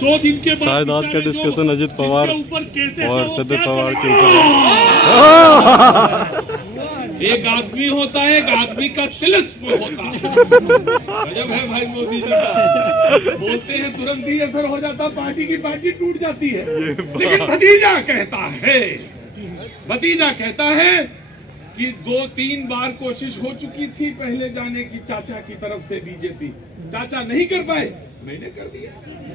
2 दिन के बाद शायद आज का डिस्कशन अजित पवार और शरद पवार के ऊपर एक आदमी होता है, एक आदमी का तिलिस्म होता है। गजब है भाई मोदी जी का, बोलते हैं तुरंत ही असर हो जाता, पार्टी की पार्टी टूट जाती है। लेकिन भतीजा कहता है कि 2-3 बार कोशिश हो चुकी थी पहले जाने की चाचा की तरफ से बीजेपी, चाचा नहीं कर पाए, मैंने कर दिया।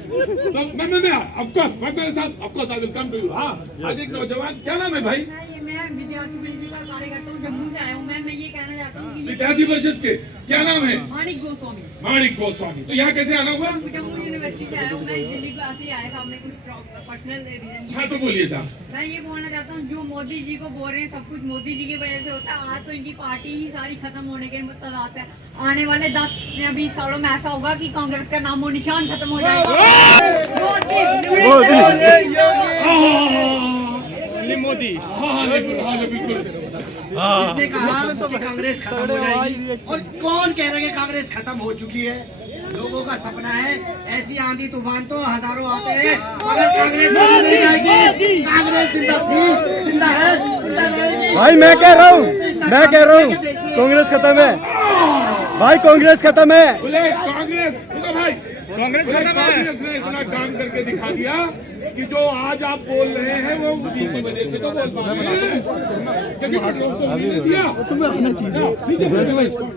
तो मैं ऑफ कोर्स मेरे साथ of course I will come to you. हाँ, आज एक नौजवान, क्या नाम है भाई? मैं विद्यार्थी परिषद का कार्यकर्ता हूँ, जम्मू से आया हूँ। मैं ये कहना चाहता हूँ कि विद्यार्थी परिषद के क्या नाम है? माणिक गोस्वामी। माणिक गोस्वामी। तो यहाँ कैसे आना हुआ? जम्मू यूनिवर्सिटी से आया हूँ। मैं दिल्ली को ऐसे ही आया था, हमने कुछ पर्सनल रीजन। हाँ तो बोलिए साहब। मैं ये बोलना चाहता हूँ, जो मोदी जी को बोल रहे हैं सब कुछ मोदी जी की वजह से होता है। आज तो इनकी पार्टी ही सारी खत्म होने के तदाद है। आने वाले 10 या 20 सालों में ऐसा होगा कि कांग्रेस का नामो निशान खत्म हो जाएगा। मोदी बिल्कुल। इसने कहा कि कांग्रेस खत्म हो जाएगी, और कौन कह रहा है कि कांग्रेस खत्म हो चुकी है? लोगों का सपना है, ऐसी आंधी तूफान तो हजारों आते हैं, मगर कांग्रेस नहीं जाएगी। कांग्रेस जिंदा थी, जिंदा है, जिंदा रहेगी। भाई मैं कह रहा हूँ कांग्रेस खत्म है भाई, कांग्रेस खत्म है। बोले कांग्रेस भाई, कांग्रेस ने इतना काम करके दिखा दिया कि जो आज आप बोल रहे हैं वो उन्हीं की वजह से तो बोल पा रहे हैं, क्योंकि लोग तो उन्हीं ने दिया। तुम्हें आना चाहिए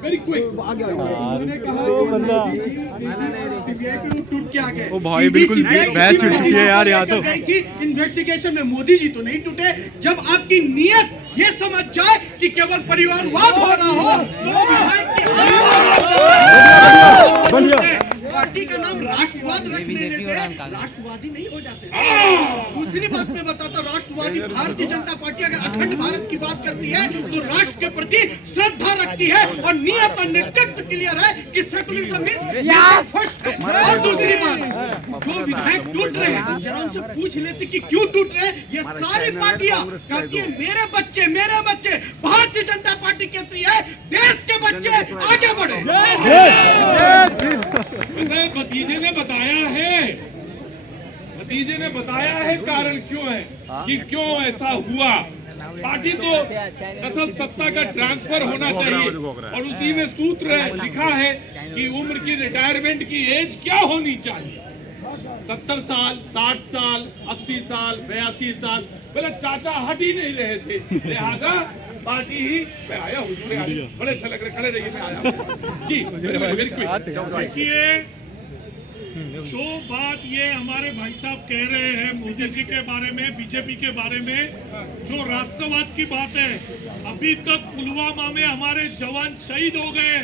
वेरी क्विक। उन्होंने कहा सीबीआई की टूट के आ गए। ओ भाई बिल्कुल बैच छूट चुकी है यार। यहाँ तो इन्वेस्टिगेशन में मोदी जी तो नहीं टूटे। जब आपकी नीयत ये समझ जाए कि केवल परिवारवाद हो रहा हो, तो विधायक पार्टी का नाम राष्ट्रवाद रख देने से राष्ट्रवादी नहीं हो जाते। दूसरी बात मैं बताता, राष्ट्रवादी भारतीय जनता पार्टी अगर अखंड भारत की बात करती है तो राष्ट्र के प्रति श्रद्धा रखती है, और नियत और नेतृत्व क्लियर है कि सेकुलरिज्म मींस फर्स्ट है। और दूसरी बात, जो विधायक टूट रहे हैं जरा उनसे पूछ लेते कि क्यों टूट रहे हैं। ये सारी पार्टियां कहती है मेरे बच्चे भारतीय जनता पार्टी कहती है देश के बच्चे आगे बढ़े। भतीजे ने बताया है कारण क्यों है कि क्यों ऐसा हुआ। पार्टी तो असल सत्ता का ट्रांसफर होना चाहिए, और उसी में सूत्र लिखा है कि उम्र की रिटायरमेंट की एज क्या होनी चाहिए। 70 साल, 60 साल, 80 साल, 82 साल। बोले चाचा हट ही नहीं रहे थे, लिहाजा पार्टी ही मैं आया हूँ। बड़े अच्छा लग रहे, खड़े रहिए, मैं आया जी। देखिए, जो बात ये हमारे भाई साहब कह रहे हैं मोदी जी के बारे में, बीजेपी के बारे में, जो राष्ट्रवाद की बात है, अभी तक पुलवामा में हमारे जवान शहीद हो गए,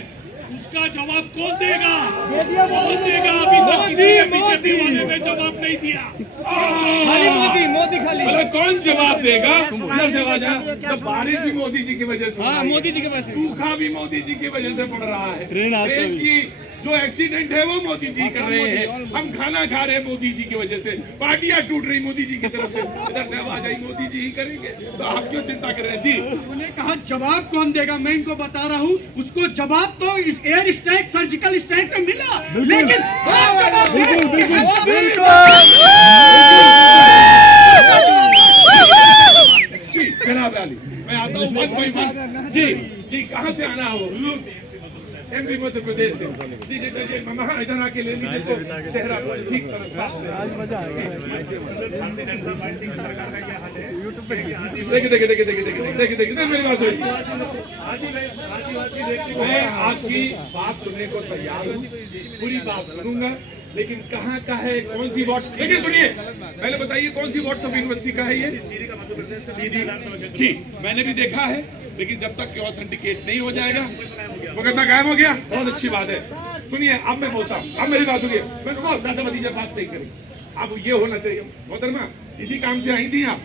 उसका जवाब कौन देगा? अभी तक किसी ने बीजेपी वाले ने जवाब नहीं दिया। मोदी खाली कौन जवाब देगा? तो बारिश भी मोदी जी की वजह से, मोदी जी की वजह से, सूखा भी मोदी जी की वजह से पड़ रहा है। ट्रेन की जो एक्सीडेंट है वो मोदी जी कर रहे हैं, हम खाना खा रहे हैं मोदी जी की वजह से, पार्टियां टूट रही मोदी जी की तरफ से। इधर से आवाज आई मोदी जी ही करेंगे, तो आप क्यों चिंता कर रहे हैं जी? उन्होंने कहा जवाब कौन देगा, मैं इनको बता रहा हूँ, उसको जवाब तो एयर स्ट्राइक, सर्जिकल स्ट्राइक से मिला, लेकिन आप जवाब जी। जनाब अली, मैं आता हूँ 1 by 1 जी। कहाँ से आना हो? एमपी मध्य प्रदेश से। जी इधर आके ले लीजिए तो चेहरा ठीक तरह साफ से। देखिए मेरी बात सुनिए। मैं आपकी बात सुनने को तैयार हूँ, पूरी बात सुनूंगा, लेकिन कहाँ का है, कौन सी वार्ड? देखिए सुनिए, पहले बताइए कौन सी वार्ड सब यूनिवर्सिटी का है ये? सीधी जी, मैंने भी देखा है, लेकिन जब तक ऑथेंटिकेट नहीं हो जाएगा मुकदमा गायब हो गया। बहुत अच्छी बात है। सुनिए, अब मैं बोलता हूँ, अब मेरी बात सुनिए। मैं चाचा भतीजा बात नहीं करें, अब ये होना चाहिए। मोहतरमा, इसी काम से आई थी आप?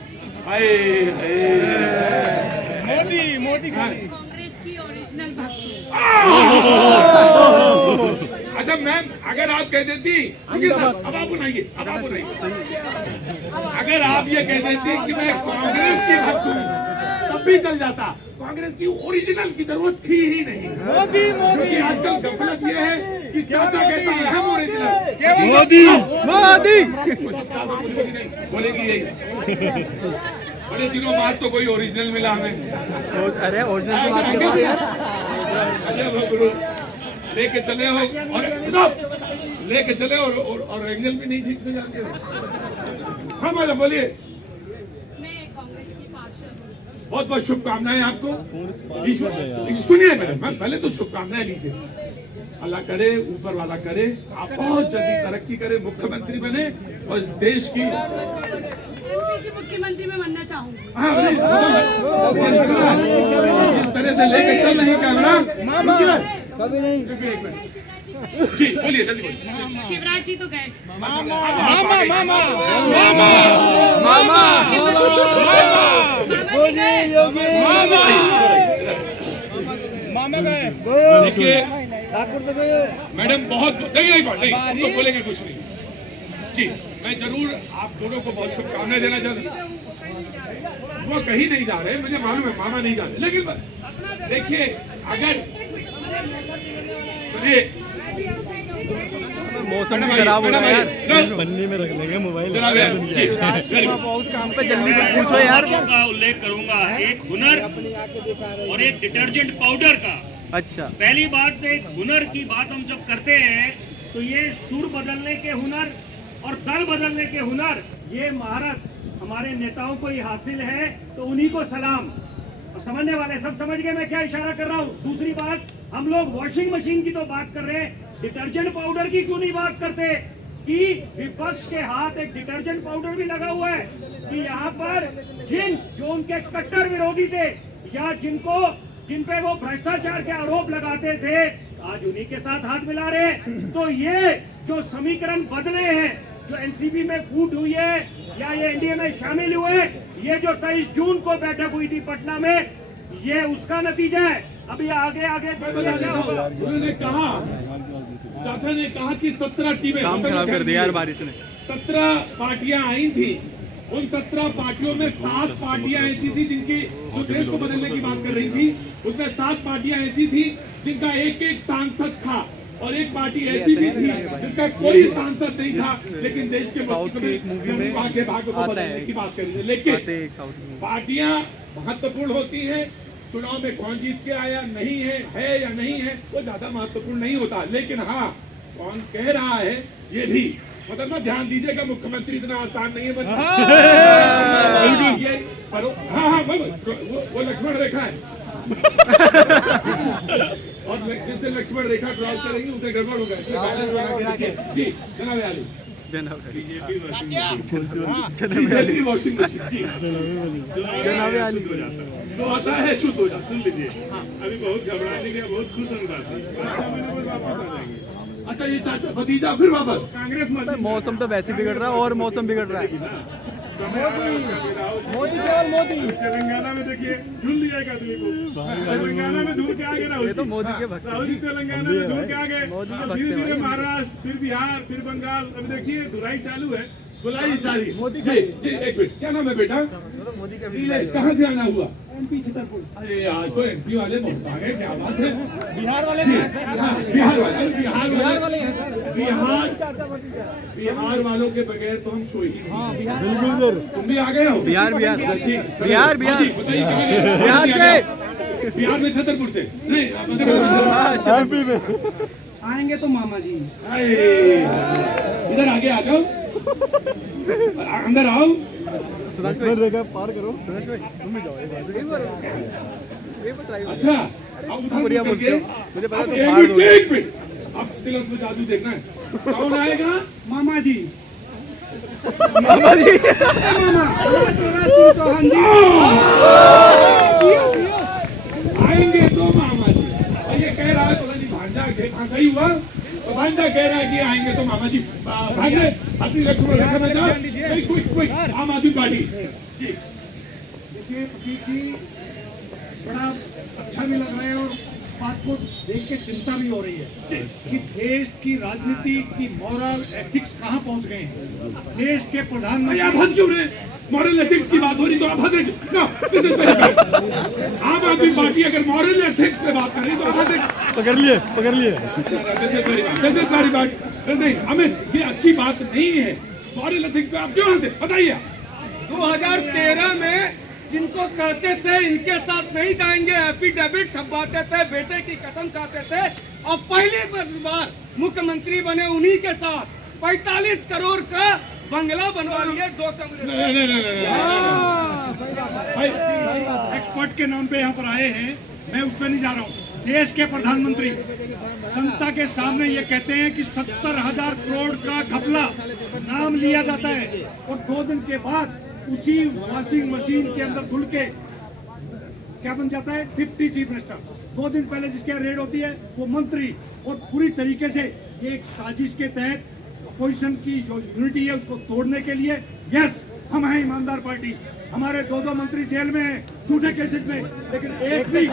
मोदी कांग्रेस की ओरिजिनल भक्त। अच्छा मैम, अगर आप कह देती, अब आप बनाइए, अगर आप ये कह देती कि मैं कांग्रेस की भक्त हूँ तब भी चल जाता। कांग्रेस की ओरिजिनल की जरूरत थी ही नहीं, क्योंकि आजकल गफलत ये है कि चाचा कहता है हम ओरिजिनल। मोदी मोदी बोलेगी यही। बड़े दिनों बाद तो कोई ओरिजिनल मिला हमें। अरे ओरिजिनल से बात करो यार। अजय गुरु लेके चले हो और लेके चले और एंगल भी नहीं ठीक से जानते हो। हाँ मैडम बोलिए। मैं कांग्रेस की पार्षद हूँ। बहुत बहुत शुभकामनाएं आपको। इसको नहीं है मैडम, पहले तो शुभकामनाएं लीजिए। अल्लाह करे, ऊपर वाला करे, आप बहुत जल्दी तरक्की करे, मुख्यमंत्री बने और इस देश की एमपी की मुख्यमंत्री में बनना चाहूँगी। हाँ, जिस तरह से लेके चल रही कैमरा कभी नहीं। जी बोलिए, जल्दी बोलिए। शिवराज जी तो गए। देखिए मैडम बहुत नहीं हम तो बोलेंगे कुछ नहीं। जी मैं जरूर आप दोनों को बहुत शुभकामनाएं देना चाहता हूँ। वो कहीं नहीं जा रहे, मुझे मालूम है मामा नहीं जाते, लेकिन देखिए अगर मौसम भी खराब हो रहा है यार। पन्नी में रख लेंगे मोबाइल। बहुत काम पे जल्दी पूछो यार। का उल्लेख करूंगा, एक हुनर और एक डिटर्जेंट पाउडर का। अच्छा, पहली बात, एक हुनर की बात हम जब करते हैं तो ये सुर बदलने के हुनर और दल बदलने के हुनर, ये महारत हमारे नेताओं को ही हासिल है, तो उन्हीं को सलाम। और समझने वाले सब समझ गए मैं क्या इशारा कर रहा हूँ। दूसरी बात, हम लोग वॉशिंग मशीन की तो बात कर रहे हैं, डिटर्जेंट पाउडर की क्यों नहीं बात करते कि विपक्ष के हाथ एक डिटर्जेंट पाउडर भी लगा हुआ है कि यहाँ पर जो उनके कट्टर विरोधी थे या जिन पे वो भ्रष्टाचार के आरोप लगाते थे, आज उन्हीं के साथ हाथ मिला रहे। तो ये जो समीकरण बदले हैं, जो एनसीपी में फूट हुई है या ये एनडीए में शामिल हुए, ये जो 23 जून को बैठक हुई थी पटना में, ये उसका नतीजा है। अभी आगे उन्होंने कहा, चाचा ने कहा कि 17 टीमें काम खराब कर दिया यार बारिश ने। 17 पार्टियां आई थी, उन 17 पार्टियों में 7 पार्टियां ऐसी थी जिनकी जो देश को बदलने की बात कर रही थी, उनमें 7 पार्टियां ऐसी थी जिनका एक एक सांसद था और एक पार्टी ऐसी भी थी जिसका कोई सांसद नहीं था, लेकिन देश के भाग्य को बदलने की बात करी। लेकिन पार्टियां महत्वपूर्ण होती हैं। चुनाव में कौन जीत के आया नहीं है या नहीं है, वो ज्यादा महत्वपूर्ण नहीं होता। लेकिन हाँ, कौन कह रहा है ये भी मतलब ना ध्यान दीजिएगा, मुख्यमंत्री इतना आसान नहीं है बनना। हाँ वो लक्ष्मण रेखा है। और जिसने लक्ष्मण रेखा क्रॉस करेंगे उसे गड़बड़ होगा। जी जनाब आली, बीजेपी वॉशिंग मशीन जी जनाब आली तो आता है शुद्ध हो जाता। सुन लीजिए, अभी बहुत घबराने के, बहुत खुश होने बात है। वापस आ जाएंगे। अच्छा ये चाचा भतीजा फिर वापस कांग्रेस में। मौसम तो वैसे बिगड़ रहा है और मौसम बिगड़ रहा है। मोदी केवल मोदी। तेलंगाना में देखिए झूल लिया एक आदमी को, तेलंगाना में धूल के आ गए ये तो मोदी के भक्त राहुल जी, तेलंगाना में धूल के आ गए, धीरे धीरे महाराष्ट्र, फिर बिहार, फिर बंगाल। अब देखिए धुलाई चालू है, बुलाई चाली। मोदी जी जी एक मिनट, क्या नाम है बेटा? मोदी का कहाँ से आना हुआ? एमपी छतरपुर। अरे आज तो एमपी वाले बहुत आ गए, क्या बात है। बिहार वाले बिहार वालों के बगैर तो हम सो ही नहीं। बिल्कुल सर, तुम भी आ गए हो? बिहार बताइए कहाँ गए? बिहार से, बिहार में छतरपुर से नहीं, एमपी में आएंगे तो मामा जी। इधर आगे आ जाओ, अंदर आओ। सुनाज भाई पार करो। सुनाज भाई तुम भी जाओ एक बार। अच्छा अब बढ़िया बोलते हो, मुझे पता तुम एक पार दोगे। मिनट, अब तिलस्म जादू देखना है। कौन आएगा? मामा जी, मामा जी, चौहान जी आएंगे तो मामा जी। और ये कह रहा है पता नहीं भांजा ही हुआ, तो भांजा कह रहा है कि आएंगे तो मामा जी। भांजे अपनी लक्ष्मण रेखा में जाओ। कोई आम आदमी पार्टी जी। देखिए प्रतीक जी, बड़ा अच्छा भी लग रहा है और इस बात को देख के चिंता भी हो रही है कि देश की राजनीति की मॉरल एथिक्स कहाँ पहुँच गए हैं। देश के प्रधानमंत्री आप हंस क्यों रहे? मॉरल एथिक्स की बात हो रही तो आप हंसेंगे ना? आम आदमी पार्टी अगर मॉरल एथिक्स पे बात कर रही तो आप हंसेंगे। पकड़ लिए दिस इज वेरी बैड। नहीं अमित, ये अच्छी बात नहीं है। फॉरेन एथिक्स पे आप क्यों हंसे, बताइए। 2013 में जिनको कहते थे इनके साथ नहीं जाएंगे, एफिडेविट छपवाते थे, बेटे की कसम खाते थे, और पहली बार मुख्यमंत्री बने उन्हीं के साथ 45 करोड़ का बंगला बनवा लिए 2 कमरे। एक्सपर्ट के नाम पे यहाँ पर आए हैं, मैं उस पर नहीं जा रहा हूँ। देश के प्रधानमंत्री जनता के सामने ये कहते हैं कि 70,000 करोड़ का घपला नाम लिया जाता है, और 2 दिन के बाद उसी वॉशिंग मशीन के अंदर धुल के क्या बन जाता है, डिप्टी चीफ मिनिस्टर। 2 दिन पहले जिसके रेड होती है वो मंत्री, और पूरी तरीके से ये एक साजिश के तहत अपोजिशन की जो यूनिटी है उसको तोड़ने के लिए। यस, हम हैं ईमानदार पार्टी, हमारे 2 मंत्री जेल में हैं झूठे केसेस में, लेकिन एक भी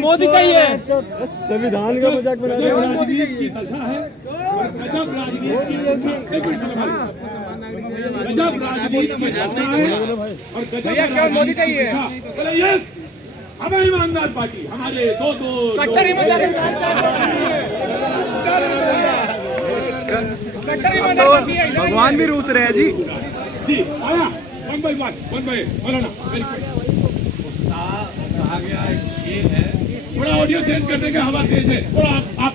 मोदी का ही है। संविधान का मजाक बना रहे हो। राजनीति की दशा है, और गजब राजनीति की दशा है, गजब राजनीति की दशा है, और गजब मोदी का ही है। बोले यस, हम ईमानदार पार्टी, हमारे भगवान भी रूस रहे हैं जी। जी आया 1 by 1 मौलाना कहा गया ये है, थोड़ा ऑडियो चेंज करने का हवा तेज है, थोड़ा आप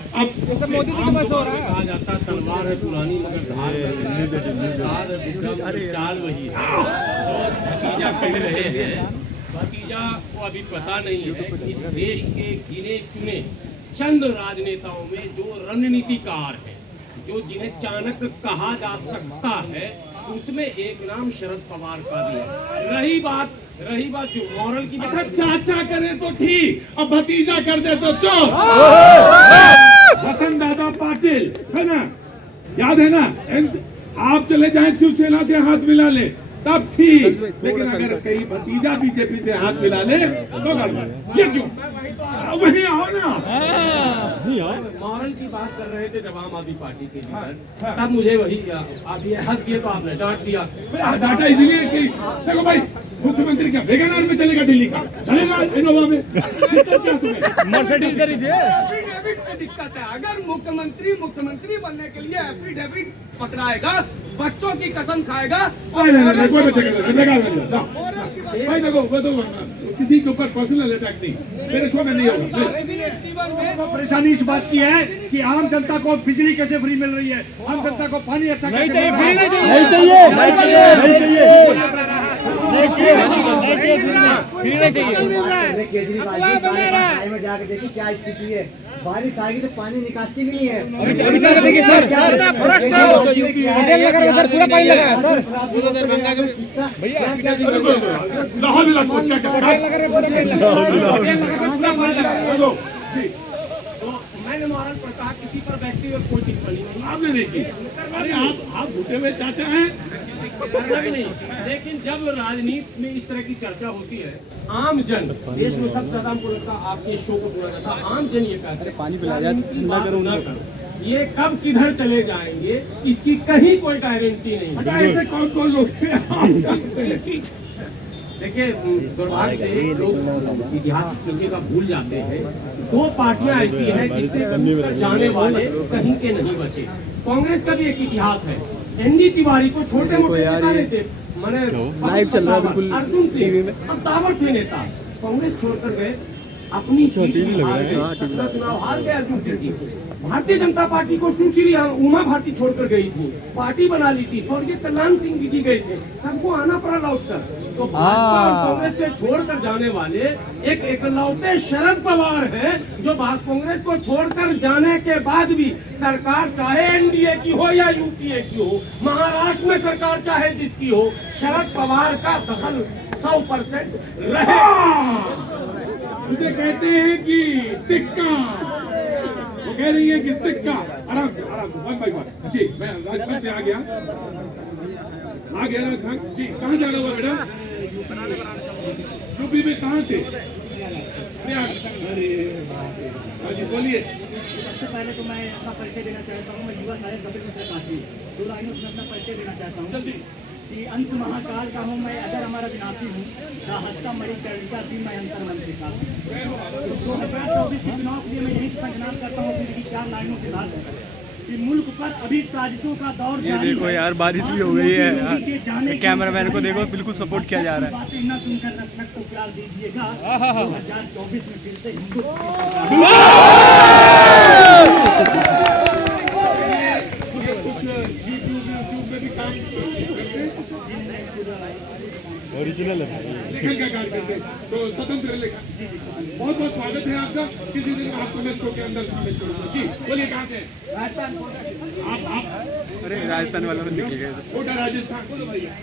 मोदी जी के पास हो रहा है। कहा जाता तलवार है पुरानी मगर धार चाल वही है। और भतीजा कह रहे हैं, भतीजा को अभी पता नहीं है कि इस देश के गिने चुने चंद राजनेताओं में जो रणनीतिकार है, जो जिन्हें चाणक्य कहा जा सकता है, उसमें एक नाम शरद पवार का भी है। रही बात जो मॉरल की बात, चाचा करे तो ठीक, अब भतीजा कर दे तो चोर। वसंत दादा पाटिल है ना, याद है ना, आप चले जाएं शिवसेना से हाथ मिला ले तब ठीक, लेकिन अगर कहीं भतीजा बीजेपी से हाथ मिला ले तो गड़बड़। ये क्यों, वही आओ ना। मॉरल की बात कर रहे थे जब आम आदमी पार्टी के लीडर, तब मुझे वही आप ये हंस दिए तो आपने डांट दिया। डाटा इसलिए कि देखो भाई, मुख्यमंत्री क्या वेगनर में चलेगा, दिल्ली का चलेगा इनोवा में, मर्सिडीज दिक्कत है। अगर मुख्यमंत्री बनने के लिए एफिडेविट पकड़ाएगा, बच्चों की कसम खाएगा, कोई देखो वो तो किसी के ऊपर पर्सनल अटैक नहीं, मेरे शो में नहीं होगा। परेशानी इस बात की है कि आम जनता को बिजली कैसे फ्री मिल रही है, आम जनता को पानी अच्छा कैसे मिल रहा है। में जाके देखिए क्या स्थिति है, बारिश आएगी तो पानी निकासी भी नहीं है। मैंने मॉरल पर कहा, किसी पर व्यक्तिगत कोई टिप्पणी नहीं आपने देखी। अरे आप भूटे हुए चाचा हैं, करना भी नहीं। लेकिन जब राजनीति में इस तरह की चर्चा होती है, आम जन देश में सबसे ज्यादा हमको लगता है आपके शो को सुना जाता है, आम जन ये कहते हैं पानी पिला जाए, ये कब किधर चले जाएंगे इसकी कहीं कोई गारंटी नहीं। ऐसे कौन लोग हैं? देखिए, दुर्भाग्य से लोग इतिहास पीछे का भूल जाते हैं। 2 पार्टियां ऐसी हैं जिससे कर जाने वाले कहीं के नहीं बचे। कांग्रेस का भी एक इतिहास है। एनडी तिवारी को छोटे मोटे नेता नहीं थे, मैंने अर्जुन सिंह तावर थे नेता, कांग्रेस छोड़कर गए, अपनी चुनाव हार गए अर्जुन सिंह जी। भारतीय जनता पार्टी को सुश्री उमा भारती छोड़कर गई थी, पार्टी बना ली थी, स्वर्गीय कल्याण सिंह जी गए थे, सबको आना पड़ा लौट कर। तो भाजपा और कांग्रेस से छोड़कर जाने वाले एक एकलौते शरद पवार है, जो कांग्रेस को छोड़कर जाने के बाद भी सरकार चाहे एनडीए की हो या यूपीए की हो, महाराष्ट्र में सरकार चाहे जिसकी हो, शरद पवार का दखल 100% रहे। उसे कहते हैं कि सिक्का, वो कह रही है कि सिक्का। आराम से 1 by 1 जी। मैं राजस्थान से आ गया राजस्थान जी। कहाँ जाना हुआ बेटा? यूपी में कहाँ से? अरे जी बोलिए। सबसे पहले तो मैं अपना परिचय देना चाहता हूँ, मैं युवा साहिब कपिल मिश्र काशी, 2 लाइनों में अपना परिचय देना चाहता हूँ। जल्दी। कि अंश महाकाल का हूँ मैं, अगर हमारा विनाशी हूँ, हत्ता मरी कविता सी मैं अंतर मन से का। 2024 के चुनाव के लिए मैं यही संज्ञान करता हूँ अपनी 4 लाइनों के साथ कि मुल्क पर अभी साजिशों का दौर ये देखो यार, बारिश भी हो गई है यार, कैमरामैन को देखो, बिल्कुल सपोर्ट किया जा रहा है। बातें न सुनकर रक्षक को प्यार दीजिएगा। 2024 में फिर से हिंदू ओरिजिनल है लेखन का कार्य करते हैं, तो स्वतंत्र लेखन। बहुत बहुत स्वागत है आपका। किसी दिन आपको मैं शो के अंदर शामिल करूंगा। जी बोलिए, कहाँ से हैं? आप अरे राजस्थान वालों में निकल गए। कोटा राजस्थान। बोलो भैया।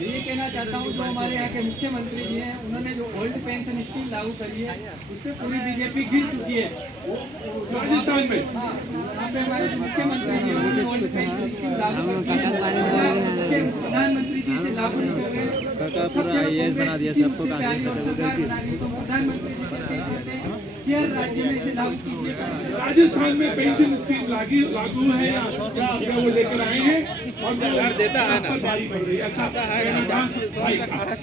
ये कहना चाहता हूँ, जो हमारे यहाँ के मुख्यमंत्री जी हैं, उन्होंने जो ओल्ड पेंशन स्कीम लागू करी है, उस पर पूरी बीजेपी गिर चुकी है। राजस्थान में यहाँ पे हमारे जो मुख्यमंत्री जी हैं, उन्होंने ओल्ड पेंशन स्कीम लागू कर दी है। प्रधानमंत्री जी से लागू नहीं कर रहे, बना दिया सबको। प्रधानमंत्री जी से कि हर राज्य में इसे लागू कीजिएगा। राजस्थान में पेंशन स्कीम लागू है या क्या वो लेकर आए हैं और वो देता है ना, जारी कर रही है ऐसा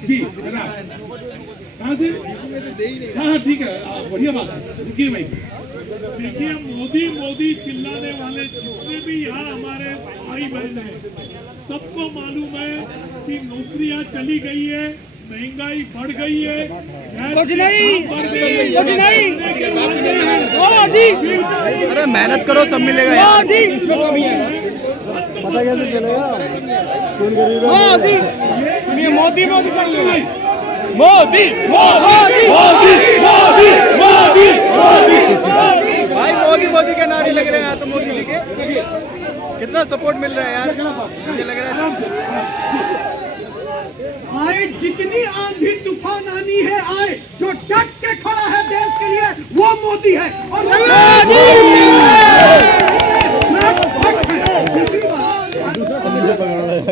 जी जनाब। कहाँ से? हाँ ठीक है, बढ़िया बात है। रुकिए भाई। देखिए, मोदी मोदी चिल्लाने वाले जितने भी यहाँ हमारे भाई बहन हैं, सबको मालूम है कि नौकरियां चली गई है, महंगाई बढ़ गई है, अरे मेहनत करो, सब मिलेगा यार। पता कैसे चलेगा कौन गरीब है? सुनिए, मोदी मोदी सब लोग मोदी मोदी मोदी मोदी मोदी मोदी भाई, मोदी मोदी के नारे लग रहे हैं तो मोदी जी के कितना सपोर्ट मिल रहा है यार, मुझे लग रहा है। आए जितनी आंधी तूफान आनी है, आए जो डट के खड़ा है देश के लिए, वो मोदी है। और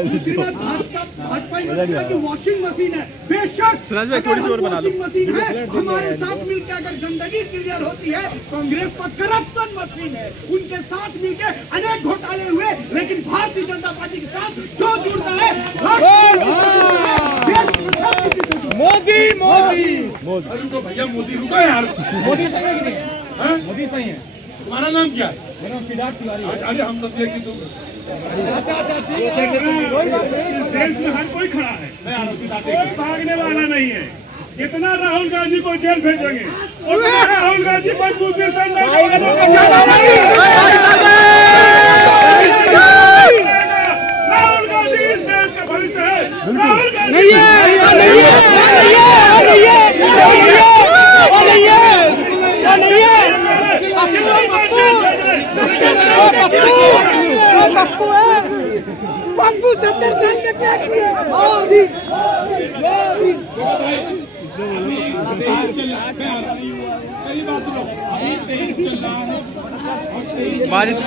दूसरी बात भाजपा की वॉशिंग मशीन है। बेशक वॉशिंग मशीन है, हमारे साथ मिलकर अगर गंदगी क्लियर होती है, कांग्रेस पर करप्शन मशीन है, उनके साथ मिलकर अनेक घोटाले हुए, लेकिन भारतीय जनता पार्टी के साथ जो जुड़ता है मोदी मोदी मोदी। रुको भैया, मोदी रुको यार। मोदी सही है कि नहीं? मोदी सही है। तुम्हारा नाम क्या है? मेरा नाम सिद्धार्थ तिवारी। अरे हम सब देख तुम देश में हर कोई खड़ा है, कोई भागने वाला नहीं है। कितना राहुल गांधी को जेल भेजेंगे, राहुल गांधी पर दूसरे राहुल गांधी इस देश का भविष्य है। राहुल गांधी पप्पू 70 साल में क्या किया? बारिश को